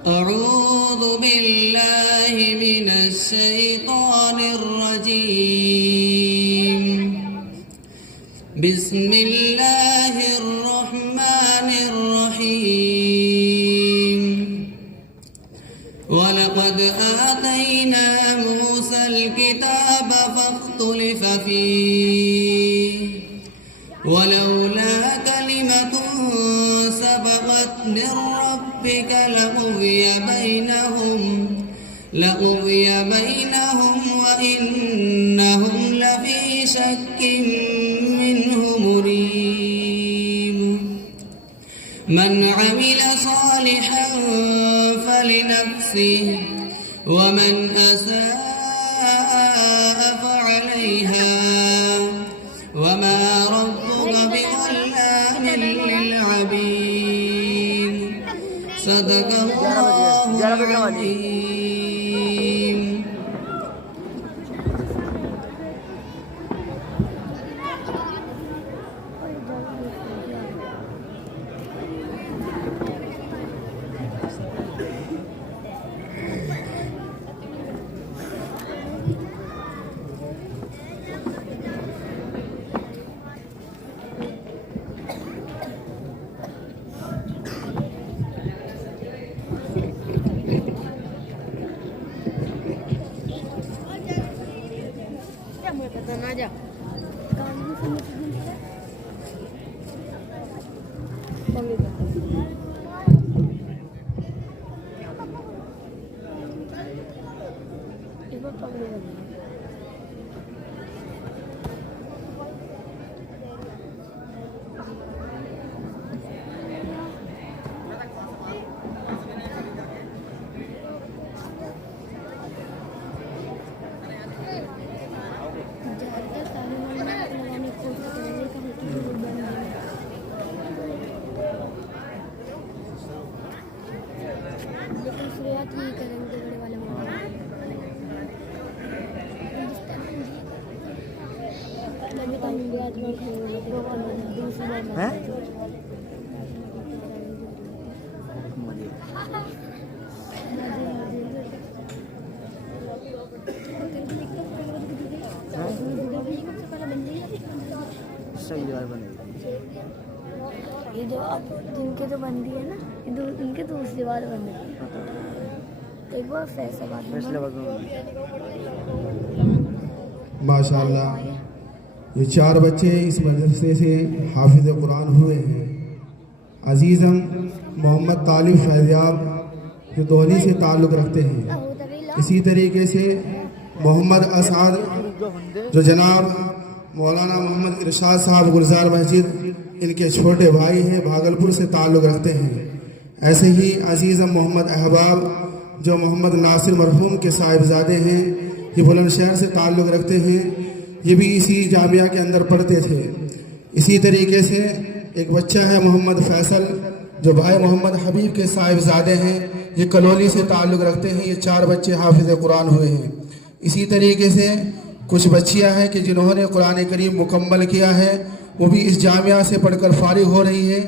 أعوذ بالله من الشيطان الرجيم. بسم الله الرحمن الرحيم. ولقد آتينا موسى الكتاب فاختلف فيه ولولا كلمة سبقت من ربك لقضي بينهم وإنهم لفي شك منه مريب. من عمل صالحا فلنفسه ومن أساء فعليها وما ربك بظلام للعبيد. صدق الله العظيم. یہ جو اب جن کے جو بندی ہے نا ان کے دوسری بار بندی ایک بار فیصلہ ماشاءاللہ یہ 4 بچے اس مدرسے سے حافظ قرآن ہوئے ہیں. عزیزم محمد طالب فیضیاب جو دہلی سے تعلق رکھتے ہیں. اسی طریقے سے محمد اسعد جو جناب مولانا محمد ارشاد صاحب گلزار مسجد ان کے چھوٹے بھائی ہیں، بھاگلپور سے تعلق رکھتے ہیں. ایسے ہی عزیزم محمد احباب جو محمد ناصر مرحوم کے صاحبزادے ہیں، یہ بلند شہر سے تعلق رکھتے ہیں، یہ بھی اسی جامعہ کے اندر پڑھتے تھے. اسی طریقے سے ایک بچہ ہے محمد فیصل جو بھائی محمد حبیب کے صاحبزادے ہیں، یہ کلولی سے تعلق رکھتے ہیں. یہ 4 بچے حافظ قرآن ہوئے ہیں. اسی طریقے سے کچھ بچیاں ہیں کہ جنہوں نے قرآن کریم مکمل کیا ہے، وہ بھی اس جامعہ سے پڑھ کر فارغ ہو رہی ہیں.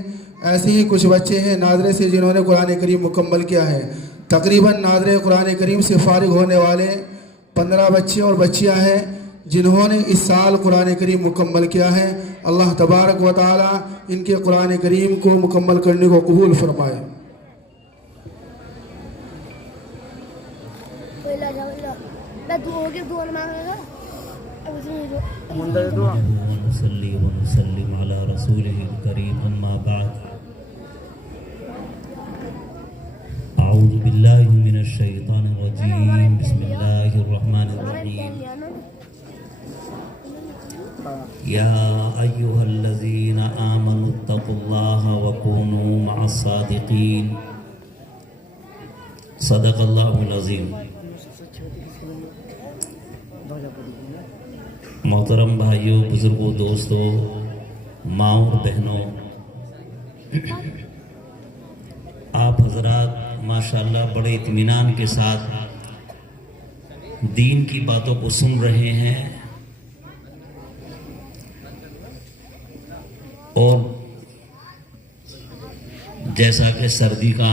ایسے ہی کچھ بچے ہیں ناظرے سے جنہوں نے قرآن کریم مکمل کیا ہے. تقریباً ناظرے قرآن کریم سے فارغ ہونے والے 15 بچے اور بچیاں ہیں جنہوں نے اس سال قرآن کریم مکمل کیا ہے. اللہ تبارک و تعالی ان کے قرآن کریم کو مکمل کرنے کو قبول فرمائے. ونصلي ونسلم على رسوله الكريم أما بعد. أعوذ بالله من الشيطان الرجيم. بسم الله الرحمن الرحيم. يا أيها الذين آمنوا اتقوا الله وكونوا مع الصادقين. صدق الله العظيم. محترم بھائیوں، بزرگوں، دوستوں، ماں اور بہنوں، آپ حضرات ماشاءاللہ بڑے اطمینان کے ساتھ دین کی باتوں کو سن رہے ہیں اور جیسا کہ سردی کا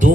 2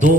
2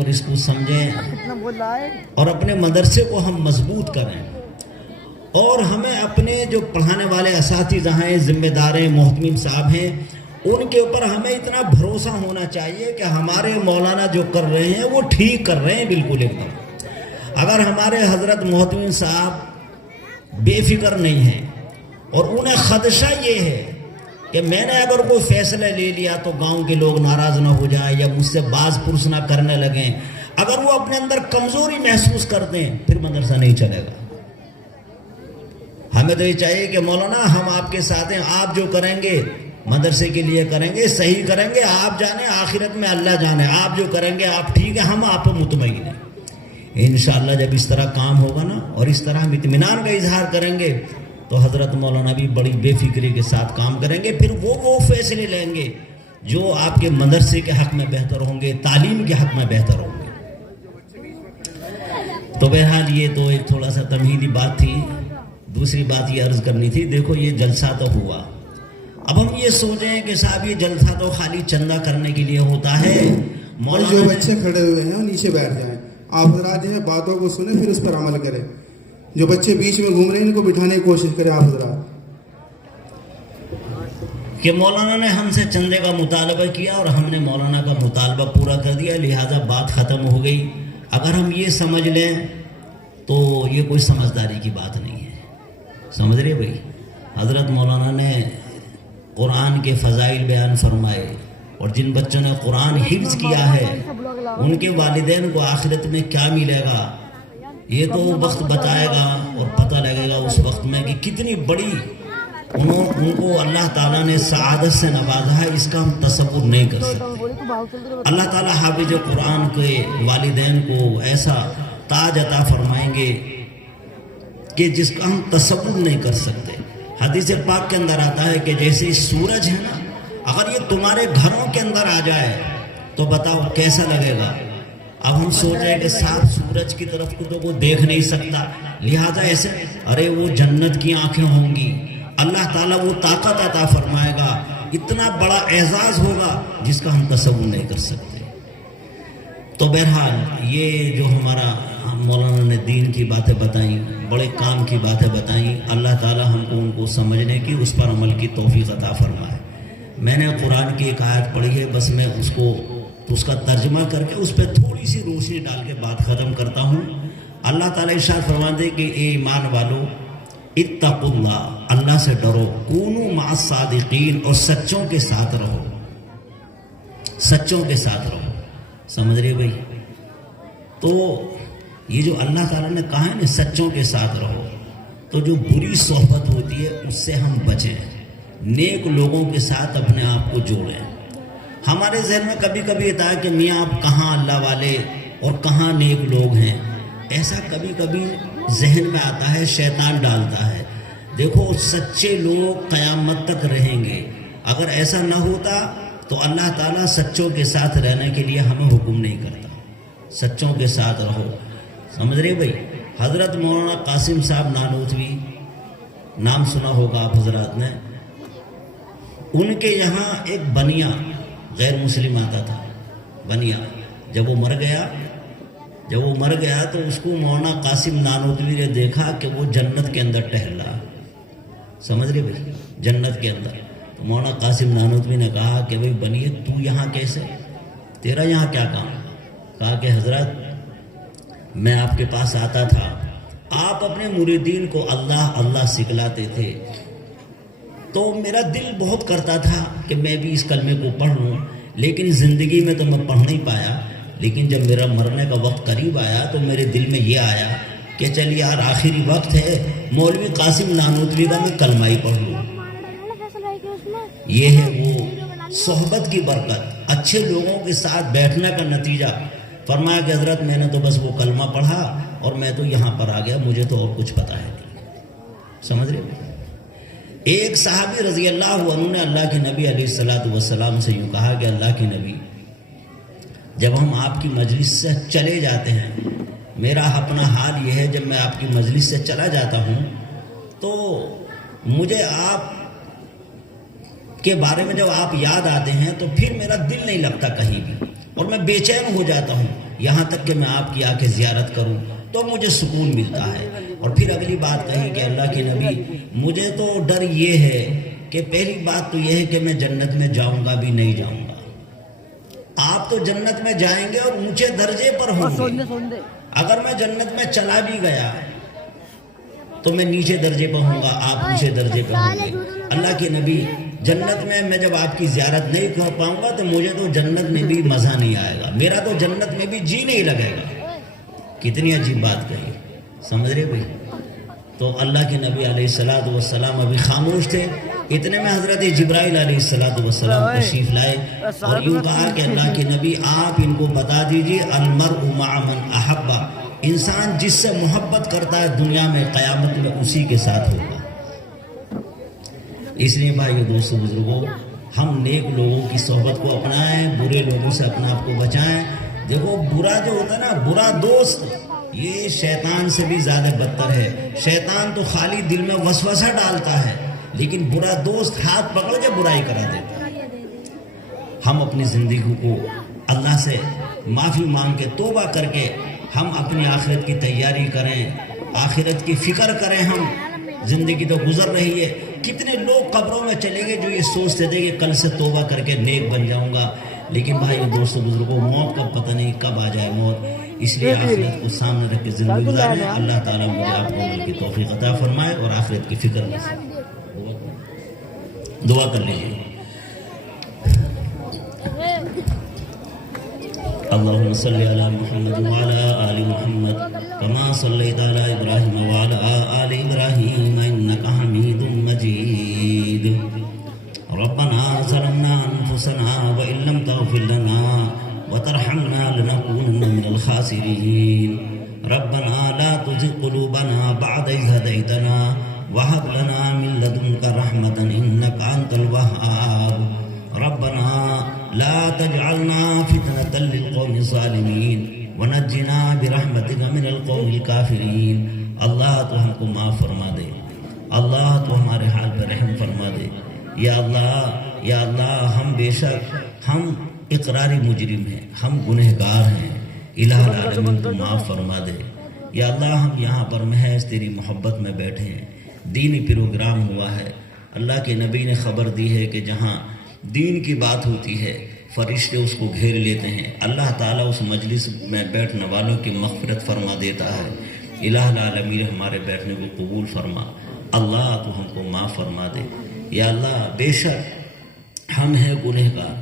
اور اس کو سمجھیں اور اپنے مدرسے کو ہم مضبوط کریں، اور ہمیں اپنے جو پڑھانے والے اساتذہ ہیں، ذمہ دار ہیں، محتمم صاحب ہیں، ان کے اوپر ہمیں اتنا بھروسہ ہونا چاہیے کہ ہمارے مولانا جو کر رہے ہیں وہ ٹھیک کر رہے ہیں بالکل ایک دم۔ اگر ہمارے حضرت محتمم صاحب بے فکر نہیں ہیں اور انہیں خدشہ یہ ہے کہ میں نے اگر کوئی فیصلہ لے لیا تو گاؤں کے لوگ ناراض نہ ہو جائیں یا مجھ سے باز پرس نہ کرنے لگیں، اگر وہ اپنے اندر کمزوری محسوس کرتے ہیں پھر مدرسہ نہیں چلے گا۔ ہمیں تو یہ چاہیے کہ مولانا ہم آپ کے ساتھ ہیں، آپ جو کریں گے مدرسے کے لیے کریں گے، صحیح کریں گے، آپ جانے آخرت میں اللہ جانے، آپ جو کریں گے آپ ٹھیک ہے، ہم آپ پر مطمئن ہیں۔ انشاءاللہ جب اس طرح کام ہوگا نا اور اس طرح ہم اطمینان کا اظہار کریں گے تو حضرت مولانا بھی بڑی بے فکری کے ساتھ کام کریں گے، پھر وہ فیصلے لیں گے جو آپ کے مدرسے کے حق میں بہتر ہوں گے، تعلیم کے حق میں بہتر ہوں گے۔ تو بہرحال یہ تو ایک تھوڑا سا تمہیدی بات تھی۔ دوسری بات یہ عرض کرنی تھی، دیکھو یہ جلسہ تو ہوا، اب ہم یہ سوچیں کہ صاحب یہ جلسہ تو خالی چندہ کرنے کے لیے ہوتا ہے، اور جو بچے کھڑے ہوئے ہیں وہ نیچے بیٹھ جائیں، آپ حضرات جو ہے باتوں کو سنیں پھر اس پر عمل کریں، جو بچے بیچ میں گھوم رہے ہیں ان کو بٹھانے کی کوشش کریں آپ حضرات۔ کہ مولانا نے ہم سے چندے کا مطالبہ کیا اور ہم نے مولانا کا مطالبہ پورا کر دیا، لہٰذا بات ختم ہو گئی۔ اگر ہم یہ سمجھ لیں تو یہ کوئی سمجھداری کی بات نہیں ہے، سمجھ رہے بھائی؟ حضرت مولانا نے قرآن کے فضائل بیان فرمائے، اور جن بچوں نے قرآن حفظ کیا ہے ان کے والدین کو آخرت میں کیا ملے گا یہ تو وہ وقت بتائے گا، اور پتہ لگے گا اس وقت میں کہ کتنی بڑی ان کو اللہ تعالیٰ نے سعادت سے نوازا ہے، اس کا ہم تصور نہیں کر سکتے۔ اللہ تعالیٰ حافظ قرآن کے والدین کو ایسا تاج عطا فرمائیں گے کہ جس کا ہم تصور نہیں کر سکتے۔ حدیث پاک کے اندر آتا ہے کہ جیسے سورج ہے نا، اگر یہ تمہارے گھروں کے اندر آ جائے تو بتاؤ کیسا لگے گا۔ اب ہم سوچ رہے ہیں کہ صاحب سورج کی طرف کو تو وہ دیکھ نہیں سکتا، لہٰذا ایسے ارے وہ جنت کی آنکھیں ہوں گی، اللہ تعالیٰ وہ طاقت عطا فرمائے گا، اتنا بڑا اعزاز ہوگا جس کا ہم تصور نہیں کر سکتے۔ تو بہرحال یہ جو ہمارا مولانا نے دین کی باتیں بتائیں، بڑے کام کی باتیں بتائیں، اللہ تعالیٰ ہم کو ان کو سمجھنے کی، اس پر عمل کی توفیق عطا فرمائے۔ میں نے قرآن کی ایک آیت پڑھی ہے، بس میں اس کا ترجمہ کر کے اس پہ تھوڑی سی روشنی ڈال کے بات ختم کرتا ہوں۔ اللہ تعالیٰ ارشاد فرماتے کہ اے ایمان والو اتقوا اللہ، اللہ سے ڈرو، کونوا مع الصادقین، اور سچوں کے ساتھ رہو، سچوں کے ساتھ رہو، سمجھ رہے بھائی؟ تو یہ جو اللہ تعالیٰ نے کہا ہے نا سچوں کے ساتھ رہو، تو جو بری صحبت ہوتی ہے اس سے ہم بچیں، نیک لوگوں کے ساتھ اپنے آپ کو جوڑیں۔ ہمارے ذہن میں کبھی کبھی یہ تھا کہ میاں آپ کہاں اللہ والے اور کہاں نیک لوگ ہیں، ایسا کبھی کبھی ذہن میں آتا ہے، شیطان ڈالتا ہے۔ دیکھو سچے لوگ قیامت تک رہیں گے، اگر ایسا نہ ہوتا تو اللہ تعالیٰ سچوں کے ساتھ رہنے کے لیے ہمیں حکم نہیں کرتا، سچوں کے ساتھ رہو، سمجھ رہے بھائی؟ حضرت مولانا قاسم صاحب نانوتوی، نام سنا ہوگا آپ حضرات نے، ان کے یہاں ایک بنیا غیر مسلم آتا تھا، بنیا جب وہ مر گیا تو اس کو مولانا قاسم نانوتوی نے دیکھا کہ وہ جنت کے اندر ٹہل رہا، سمجھ رہے بھائی؟ جنت کے اندر۔ تو مولانا قاسم نانوتوی نے کہا کہ بھائی بنیے تو یہاں کیسے، تیرا یہاں کیا کام؟ کہا کہ حضرت میں آپ کے پاس آتا تھا، آپ اپنے مریدین کو اللہ اللہ سکھلاتے تھے، تو میرا دل بہت کرتا تھا کہ میں بھی اس کلمے کو پڑھ لوں، لیکن زندگی میں تو میں پڑھ نہیں پایا، لیکن جب میرا مرنے کا وقت قریب آیا تو میرے دل میں یہ آیا کہ چل یار آخری وقت ہے، مولوی قاسم نانوتوی کا میں کلمہ ہی پڑھ لوں۔ یہ ہے وہ صحبت کی برکت، اچھے لوگوں کے ساتھ بیٹھنے کا نتیجہ۔ فرمایا کہ حضرت میں نے تو بس وہ کلمہ پڑھا اور میں تو یہاں پر آ گیا، مجھے تو اور کچھ پتہ ہے نہیں، سمجھ رہے؟ ایک صحابی رضی اللہ عنہ نے اللہ کے نبی علیہ السلام سے یوں کہا کہ اللہ کے نبی، جب ہم آپ کی مجلس سے چلے جاتے ہیں، میرا اپنا حال یہ ہے جب میں آپ کی مجلس سے چلا جاتا ہوں تو مجھے آپ کے بارے میں جب آپ یاد آتے ہیں تو پھر میرا دل نہیں لگتا کہیں بھی، اور میں بے چین ہو جاتا ہوں، یہاں تک کہ میں آپ کی آ کے زیارت کروں تو مجھے سکون ملتا ہے۔ اور پھر اگلی بات کہی کہ اللہ کے نبی مجھے تو ڈر یہ ہے کہ پہلی بات تو یہ ہے کہ میں جنت میں جاؤں گا بھی نہیں جاؤں گا، آپ تو جنت میں جائیں گے اور اونچے درجے پر ہوں گے، اگر میں جنت میں چلا بھی گیا تو میں نیچے درجے پر ہوں گا، آپ اونچے درجے پر ہوں گے۔ اللہ کے نبی جنت میں جب آپ کی زیارت نہیں کر پاؤں گا تو مجھے تو جنت میں بھی مزہ نہیں آئے گا، میرا تو جنت میں بھی جی نہیں لگے گا۔ کتنی عجیب بات کہی، سمجھ رہے بھائی؟ تو اللہ کے نبی علیہ السلام ابھی خاموش تھے، اتنے میں حضرت جبرائیل علیہ السلام تشریف لائے اور یوں کہا کہ اللہ کے نبی آپ ان کو بتا دیجئے المرء مع من احب، انسان جس سے محبت کرتا ہے دنیا میں قیامت میں اسی کے ساتھ ہوگا۔ اس لیے بھائیو دوستو بزرگوں، ہم نیک لوگوں کی صحبت کو اپنائیں، برے لوگوں سے اپنے آپ کو بچائیں۔ دیکھو برا جو ہوتا ہے نا، برا دوست یہ شیطان سے بھی زیادہ بدتر ہے۔ شیطان تو خالی دل میں وسوسہ ڈالتا ہے، لیکن برا دوست ہاتھ پکڑ کے برائی کرا دیتا ہے۔ ہم اپنی زندگی کو اللہ سے معافی مانگ کے توبہ کر کے ہم اپنی آخرت کی تیاری کریں، آخرت کی فکر کریں۔ ہم زندگی تو گزر رہی ہے، کتنے لوگ قبروں میں چلے گئے جو یہ سوچتے تھے کہ کل سے توبہ کر کے نیک بن جاؤں گا، لیکن بھائی دوستو بزرگوں موت کا پتہ نہیں کب آ جائے موت، اس لیے آخرت کو سامنے رکھ کے زندگی گزاریں۔ اللہ تعالیٰ مجھے آپ کو عمل کی توفیق عطا فرمائے اور آخرت کی فکر نصیب۔ دعا کر لیجیے۔ اللهم صل على محمد وعلى آل محمد كما صليت على إبراهيم وعلى آل إبراهيم إنك حميد مجيد ربنا ظلمنا أنفسنا وإن لم تغفر لنا وترحمنا لنكونن من الخاسرين ربنا لا تزغ قلوبنا بعد إذ هديتنا وهب لنا من لدنك رحمة إنك أنت الوهاب ربنا لا تجعلنا فتنة للقوم الظالمين ونجنا برحمتك من القوم الكافرين۔ اللہ تو ہم کو معاف فرما دے، اللہ تو ہمارے حال پر رحم فرما دے۔ یا اللہ ہم بے شک ہم اقراری مجرم ہیں، ہم گنہگار ہیں، الہ العالمین تو معاف فرما دے۔ یا اللہ ہم یہاں پر محض تیری محبت میں بیٹھے ہیں، دینی پروگرام ہوا ہے، اللہ کے نبی نے خبر دی ہے کہ جہاں دین کی بات ہوتی ہے فرشتے اس کو گھیر لیتے ہیں، اللہ تعالیٰ اس مجلس میں بیٹھنے والوں کی مغفرت فرما دیتا ہے۔ الہ العالمین ہمارے بیٹھنے کو قبول فرما، اللہ تو ہم کو معاف فرما دے۔ یا اللہ بے شک ہم ہیں گنہگار،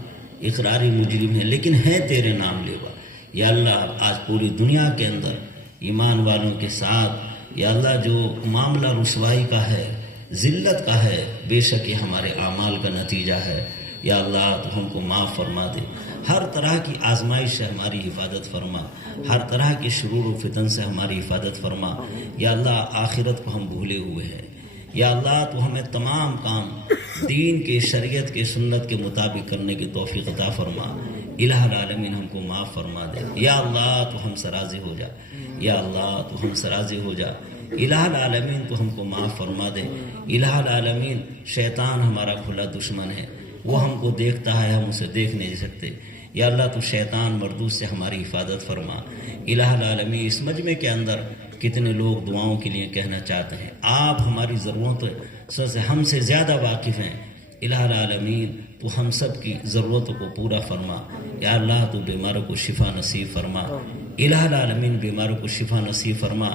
اقراری مجرم ہیں، لیکن ہیں تیرے نام لیوا۔ یا اللہ آج پوری دنیا کے اندر ایمان والوں کے ساتھ یا اللہ جو معاملہ رسوائی کا ہے، ذلت کا ہے، بے شک یہ ہمارے اعمال کا نتیجہ ہے۔ یا اللہ تو ہم کو معاف فرما دے، ہر طرح کی آزمائش سے ہماری حفاظت فرما، ہر طرح کی شرور و فتن سے ہماری حفاظت فرما۔ یا اللہ آخرت کو ہم بھولے ہوئے ہیں، یا اللہ تو ہمیں تمام کام دین کے، شریعت کے، سنت کے مطابق کرنے کی توفیق عطا فرما۔ الہ العالمین ہم کو معاف فرما دے۔ یا اللہ تو ہم سے راضی ہو جا، یا اللہ تو ہم سے راضی ہو جا۔ الہ العالمین تو ہم کو معاف فرما دے۔ الہ العالمین شیطان ہمارا کھلا دشمن ہے، وہ ہم کو دیکھتا ہے، ہم اسے دیکھ نہیں سکتے۔ یا اللہ تو شیطان مردود سے ہماری حفاظت فرما۔ الہ العالمین اس مجمع کے اندر کتنے لوگ دعاؤں کے لیے کہنا چاہتے ہیں، آپ ہماری ضرورتوں سے ہم سے زیادہ واقف ہیں۔ الہ العالمین تو ہم سب کی ضرورتوں کو پورا فرما۔ یا اللہ تو بیماروں کو شفا نصیب فرما۔ الہ العالمین بیماروں کو شفا نصیب فرما۔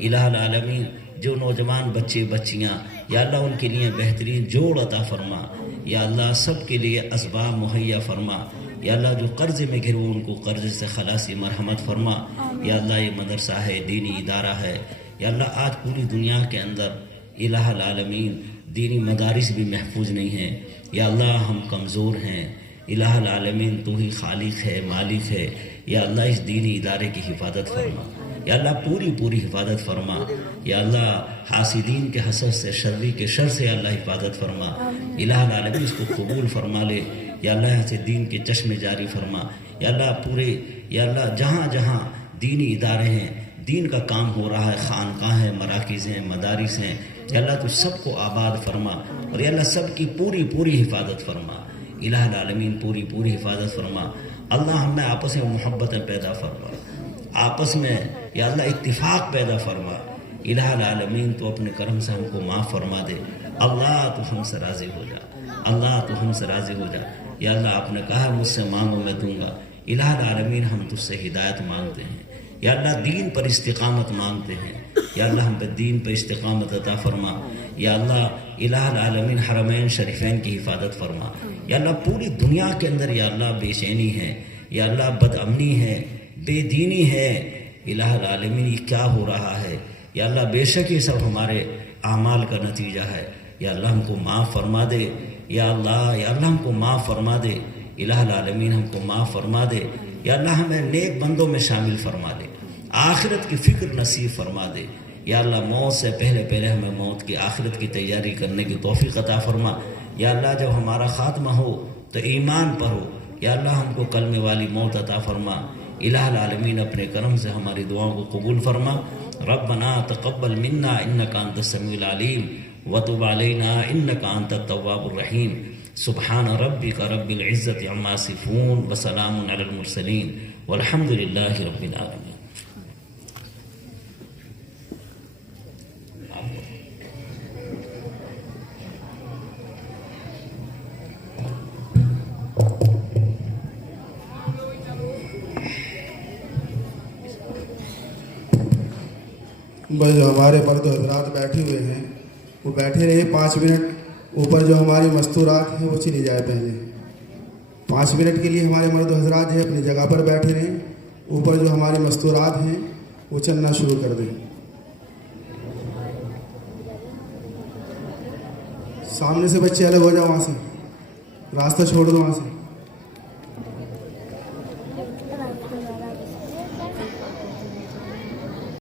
الہ العالمین جو نوجوان بچے بچیاں یا اللہ ان کے لیے بہترین جوڑ عطا فرما۔ یا اللہ سب کے لیے اسباب مہیا فرما۔ یا اللہ جو قرضے میں گھرے ان کو قرض سے خلاصی مرحمت فرما۔ یا اللہ یہ مدرسہ ہے، دینی ادارہ ہے، یا اللہ آج پوری دنیا کے اندر الہ العالمین دینی مدارس بھی محفوظ نہیں ہیں۔ یا اللہ ہم کمزور ہیں، الہ العالمین تو ہی خالق ہے، مالک ہے۔ یا اللہ اس دینی ادارے کی حفاظت فرما، یا اللہ پوری حفاظت فرما۔ یا اللہ حاسدین کے حسد سے، شرری کے شر سے اللہ حفاظت فرما۔ الہ العالمین اس کو قبول فرما لے۔ یا اللہ ایسے دین کے چشمے جاری فرما۔ یا اللہ یا اللہ جہاں جہاں دینی ادارے ہیں، دین کا کام ہو رہا ہے، خانقاہ ہیں، مراکز ہیں، مدارس ہیں، یا اللہ تو سب کو آباد فرما، اور یا اللہ سب کی پوری حفاظت فرما۔ الہ العالمین پوری حفاظت فرما۔ اللہ ہم میں آپس میں محبتیں پیدا فرما۔ آپس میں یا اللہ اتفاق پیدا فرما. الہ العالمین تو اپنے کرم سے ہم کو معاف فرما دے. اللہ تو ہم سے راضی ہو جا. اللہ تو ہم سے راضی ہو جا. یا اللہ آپ نے کہا مجھ سے مانگو میں دوں گا. الہ العالمین ہم تجھ سے ہدایت مانگتے ہیں. یا اللہ دین پر استقامت مانگتے ہیں. یا اللہ ہم پہ دین پر استقامت عطا فرما. یا اللہ الہ العالمین حرمین شریفین کی حفاظت فرما. یا اللہ پوری دنیا کے اندر یا اللہ بے چینی ہے, یا اللہ بد امنی ہے, بے دینی ہے. الہ العالمین یہ کیا ہو رہا ہے؟ یا اللہ بے شک یہ سب ہمارے اعمال کا نتیجہ ہے. یا اللہ ہم کو معاف فرما دے. یا اللہ ہم کو معاف فرما دے. الہ العالمین ہم کو معاف فرما دے. یا اللہ ہمیں نیک بندوں میں شامل فرما دے. آخرت کی فکر نصیب فرما دے. یا اللہ موت سے پہلے ہمیں موت کی آخرت کی تیاری کرنے کی توفیق عطا فرما. یا اللہ جب ہمارا خاتمہ ہو تو ایمان پر ہو. یا اللہ ہم کو کلمے والی موت عطا فرما. الہ العالمین اپنے کرم سے ہماری دعاؤں کو قبول فرما. ربنا تقبل منا انک انت السمیع العلیم وتب علینا انک انت التواب الرحیم. سبحان ربک رب العزت عما یصفون وسلام علی المرسلین والحمد للہ رب العالمین. بس جو ہمارے مرد و حضرات بیٹھے ہوئے ہیں وہ بیٹھے رہے 5 منٹ. اوپر جو ہماری مستورات ہیں وہ چلی جائے پہلے 5 منٹ کے لیے. ہمارے مرد و حضرات جو ہے اپنی جگہ پر بیٹھے رہیں. اوپر جو ہمارے مستورات ہیں وہ چلنا شروع کر دیں. سامنے سے بچے الگ ہو جاؤ, وہاں سے راستہ چھوڑ دو, وہاں سے.